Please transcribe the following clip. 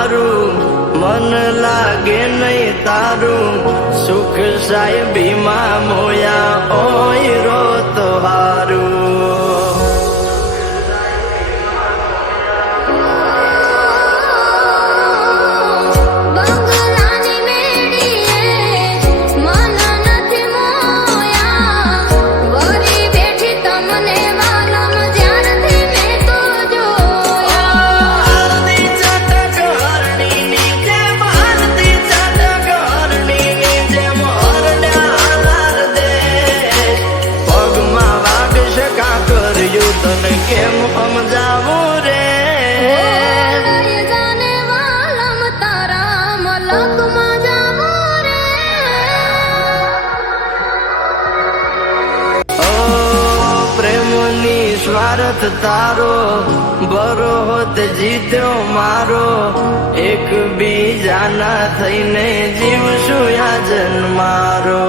મારું મન લાગે નહીં તારું સુખ સાહેબીમાં મોયા ઓય રોત હારું કેમ સમજાવું રે જાને વાલમ તારા મલકમાં જાવું રે ઓ પ્રેમની સ્વાર્થ તારો બરો હોત જીત્યો મારો એક બીજાના થઈને જીવશું યાજન મારો